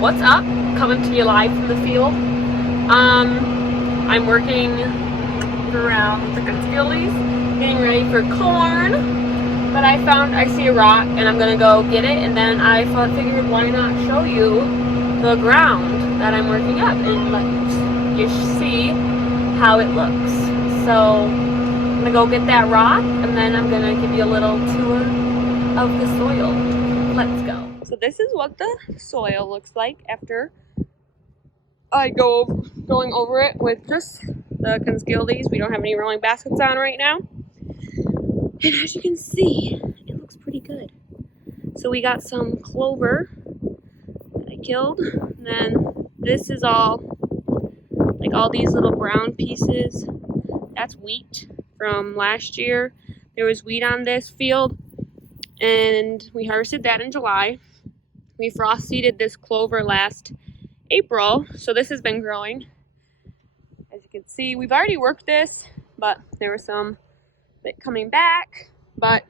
What's up? Coming to you live from the field. I'm working around the Conskillies, getting ready for corn. But I see a rock and I'm gonna go get it, and then I figured why not show you the ground that I'm working up and let you see how it looks. So I'm gonna go get that rock and then I'm gonna give you a little tour of the soil. Let's go. So this is what the soil looks like after I going over it with just the Conskillies. We don't have any rolling baskets on right now. And as you can see, it looks pretty good. So we got some clover that I killed. And then this is all, like all these little brown pieces. That's wheat from last year. There was wheat on this field and we harvested that in July. We frost seeded this clover last April, so this has been growing. As you can see, we've already worked this, but there was some bit coming back. But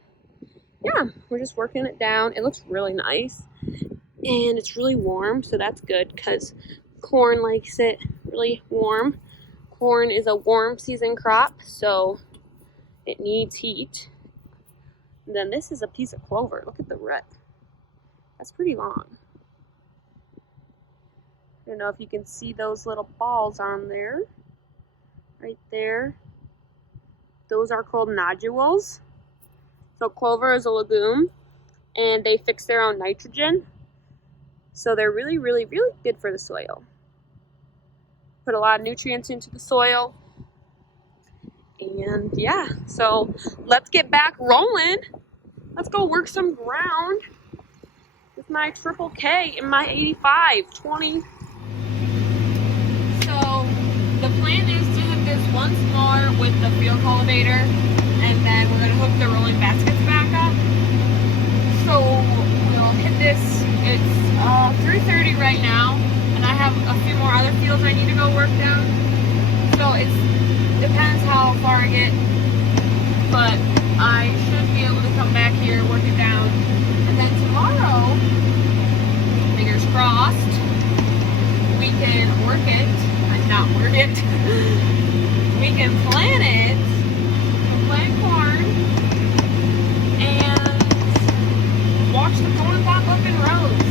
yeah, we're just working it down. It looks really nice, and it's really warm, so that's good because corn likes it really warm. Corn is a warm season crop, so it needs heat. And then this is a piece of clover. Look at the root. That's pretty long. I don't know if you can see those little balls on there. Right there. Those are called nodules. So clover is a legume and they fix their own nitrogen. So they're really, really, really good for the soil. Put a lot of nutrients into the soil. And yeah, so let's get back rolling. Let's go work some ground with my Triple K and my 85-20. So the plan is to hook this once more with the field cultivator, and then we're going to hook the rolling baskets back up. So we'll hit this. It's 3:30 right now, and I have a few more other fields I need to go work down. So it depends how far I get, but I should be able to come back here, work it down, and then tomorrow, fingers crossed, we can work it, not work it, we can plant it, plant corn, and watch the corn pop up in rows.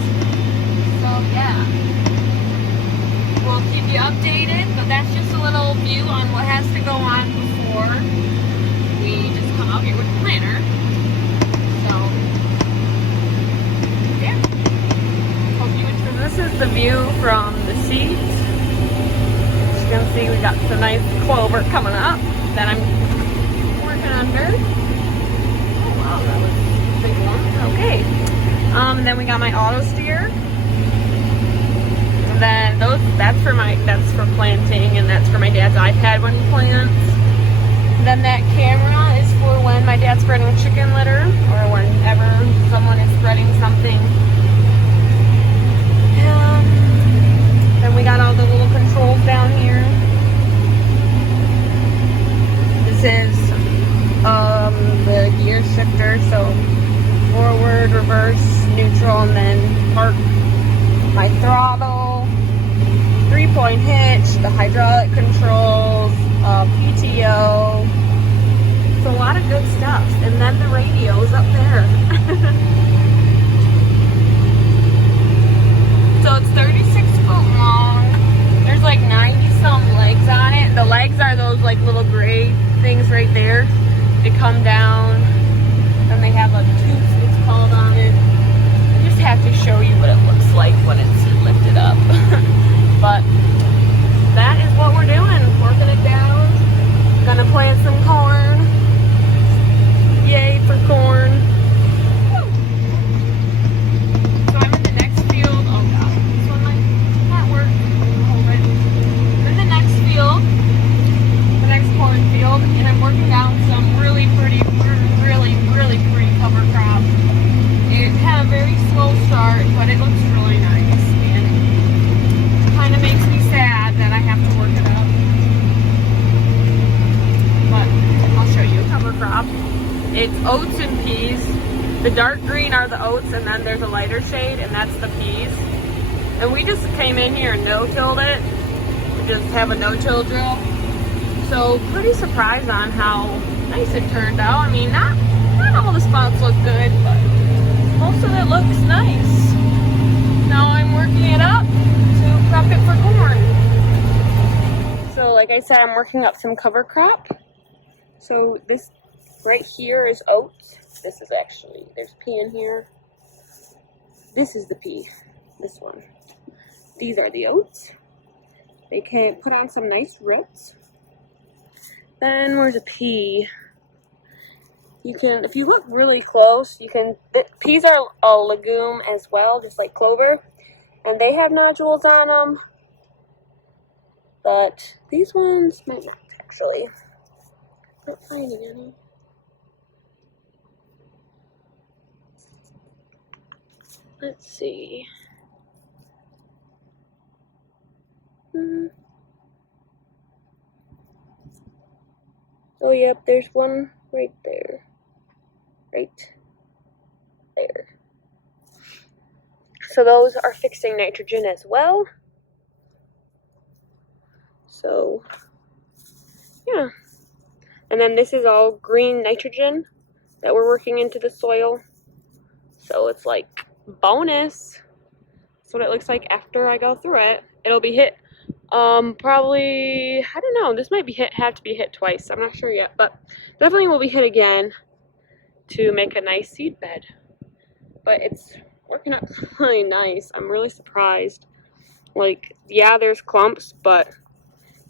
So yeah, we'll keep you updated, but that's just a little view on what has to go on before we just come out here with the planter. So yeah, hope you enjoy. This is the view from the seats. As you can see, we got some nice clover coming up that I'm working under. Oh wow, that was a big one. Okay. And then we got my auto steer. And then that's for planting, and that's for my dad's iPad when he plants. And then that camera is for when my dad's spreading chicken litter, or whenever someone is spreading something. Then we got all the little controls down here. This is the gear shifter, so forward, reverse, neutral, and then park. My throttle, 3-point hitch, the hydraulic controls, PTO. It's a lot of good stuff. And then the radio is up there. So it's 36 foot long. There's like 90 some legs on it. The legs are those like little gray things right there. They come down and they have a tooth, it's called, on it. I just have to show you what it looks like when it's lifted up. But that is what we're doing. Working it down. Gonna plant some corn. Yay for corn. So I'm in the next field. Oh god, this one might not work. Hold it. I'm in the next field, the next corn field, and I'm working down some really pretty cover crop. It had a very slow start, but it looks really nice, and it kind of makes me sad that I have to work it up. But I'll show you a cover crop. It's oats and peas. The dark green are the oats, and then there's a lighter shade, and that's the peas. And we just came in here and no-tilled it. We just have a no-till drill. So pretty surprised on how nice it turned out. I mean, not all the spots look good, but most of it looks nice. Now I'm working it up to prep it for corn. So like I said, I'm working up some cover crop. So this right here is oats. This is actually, there's pea in here. This is the pea, this one. These are the oats. They can put on some nice roots. Then where's a pea? You can, if you look really close, you can, peas are a legume as well, just like clover. And they have nodules on them. But these ones might not actually. Not finding any. Let's see. Oh, yep, there's one right there. Right there. So those are fixing nitrogen as well. So, yeah. And then this is all green nitrogen that we're working into the soil. So it's like bonus. That's what it looks like after I go through it. It'll be hit probably, I don't know, this might be have to be hit twice. I'm not sure yet, but definitely will be hit again to make a nice seed bed. But it's working out really nice. I'm really surprised. Like, yeah, there's clumps, but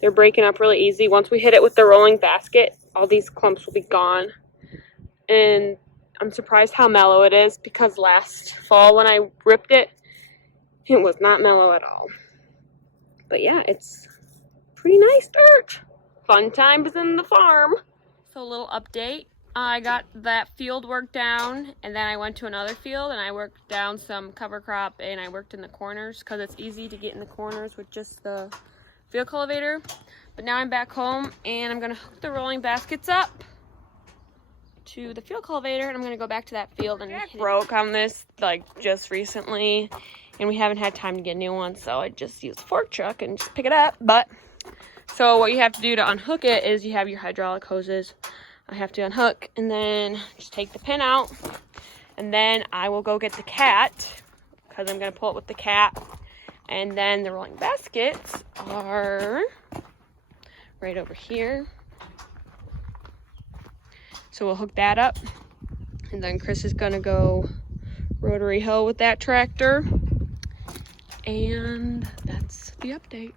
they're breaking up really easy. Once we hit it with the rolling basket, all these clumps will be gone. And I'm surprised how mellow it is, because last fall when I ripped it, it was not mellow at all. But yeah, it's pretty nice dirt. Fun times in the farm. So a little update. I got that field work down, and then I went to another field and I worked down some cover crop, and I worked in the corners because it's easy to get in the corners with just the field cultivator. But now I'm back home and I'm gonna hook the rolling baskets up to the field cultivator, and I'm gonna go back to that field. And it broke on this like just recently, and we haven't had time to get a new one, so I just use a fork truck and just pick it up. But so what you have to do to unhook it is you have your hydraulic hoses. I have to unhook and then just take the pin out, and then I will go get the cat because I'm gonna pull it with the cat. And then the rolling baskets are right over here. So we'll hook that up, and then Chris is gonna go rotary hoe with that tractor. And that's the update.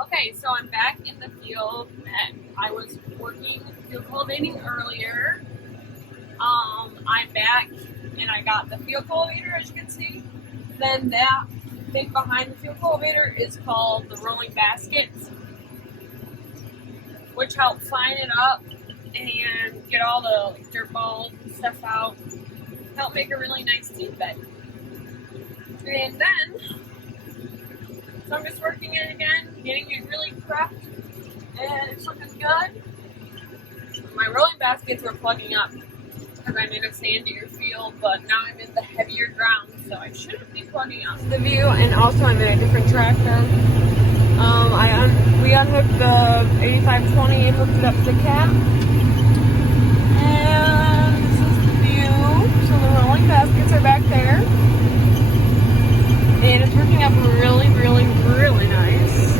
Okay, so I'm back in the field that I was working field cultivating earlier. I'm back and I got the field cultivator, as you can see. Then that thing behind the field cultivator is called the rolling baskets, which helps line it up and get all the dirt balls and stuff out. Help make a really nice seed bed. And then, so I'm just working it again, getting it really prepped, and it's looking good. My rolling baskets were plugging up because I'm in a sandier field, but now I'm in the heavier ground, so I shouldn't be plugging up. The view, and also I'm in a different tractor. We unhooked the 8520 and hooked it up to cat. And this is the view. So the rolling baskets are back there. And it's working up really, really, really nice.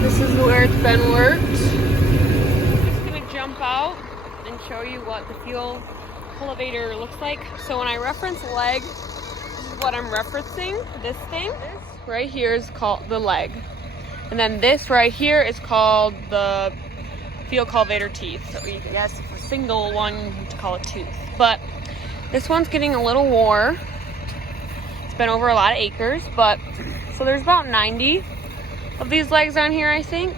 This is where it's been worked. I'm just gonna jump out and show you what the field cultivator looks like. So when I reference leg, this is what I'm referencing. This thing right here is called the leg. And then this right here is called the field cultivator teeth. So you guess if a single one, you call it tooth. But this one's getting a little wore. It's been over a lot of acres, but so there's about 90 of these legs on here, I think.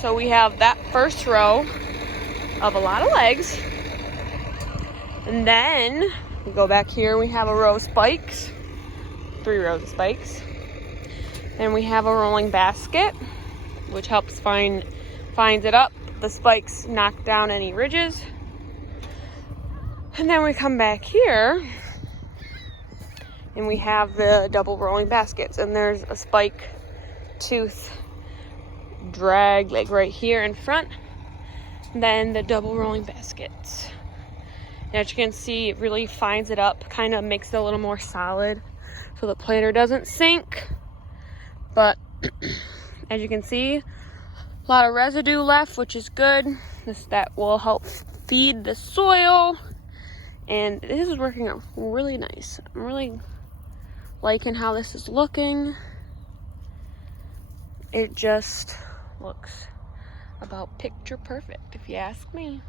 So we have that first row of a lot of legs. And then we go back here, we have a row of spikes, 3 rows of spikes. Then we have a rolling basket, which helps finds it up. The spikes knock down any ridges. And then we come back here And we have the double rolling baskets, and there's a spike tooth drag like right here in front. Then the double rolling baskets. And as you can see, it really fines it up, kind of makes it a little more solid so the planter doesn't sink. But as you can see, a lot of residue left, which is good. That will help feed the soil. And this is working out really nice. I'm really liking how this is looking. It just looks about picture perfect, if you ask me.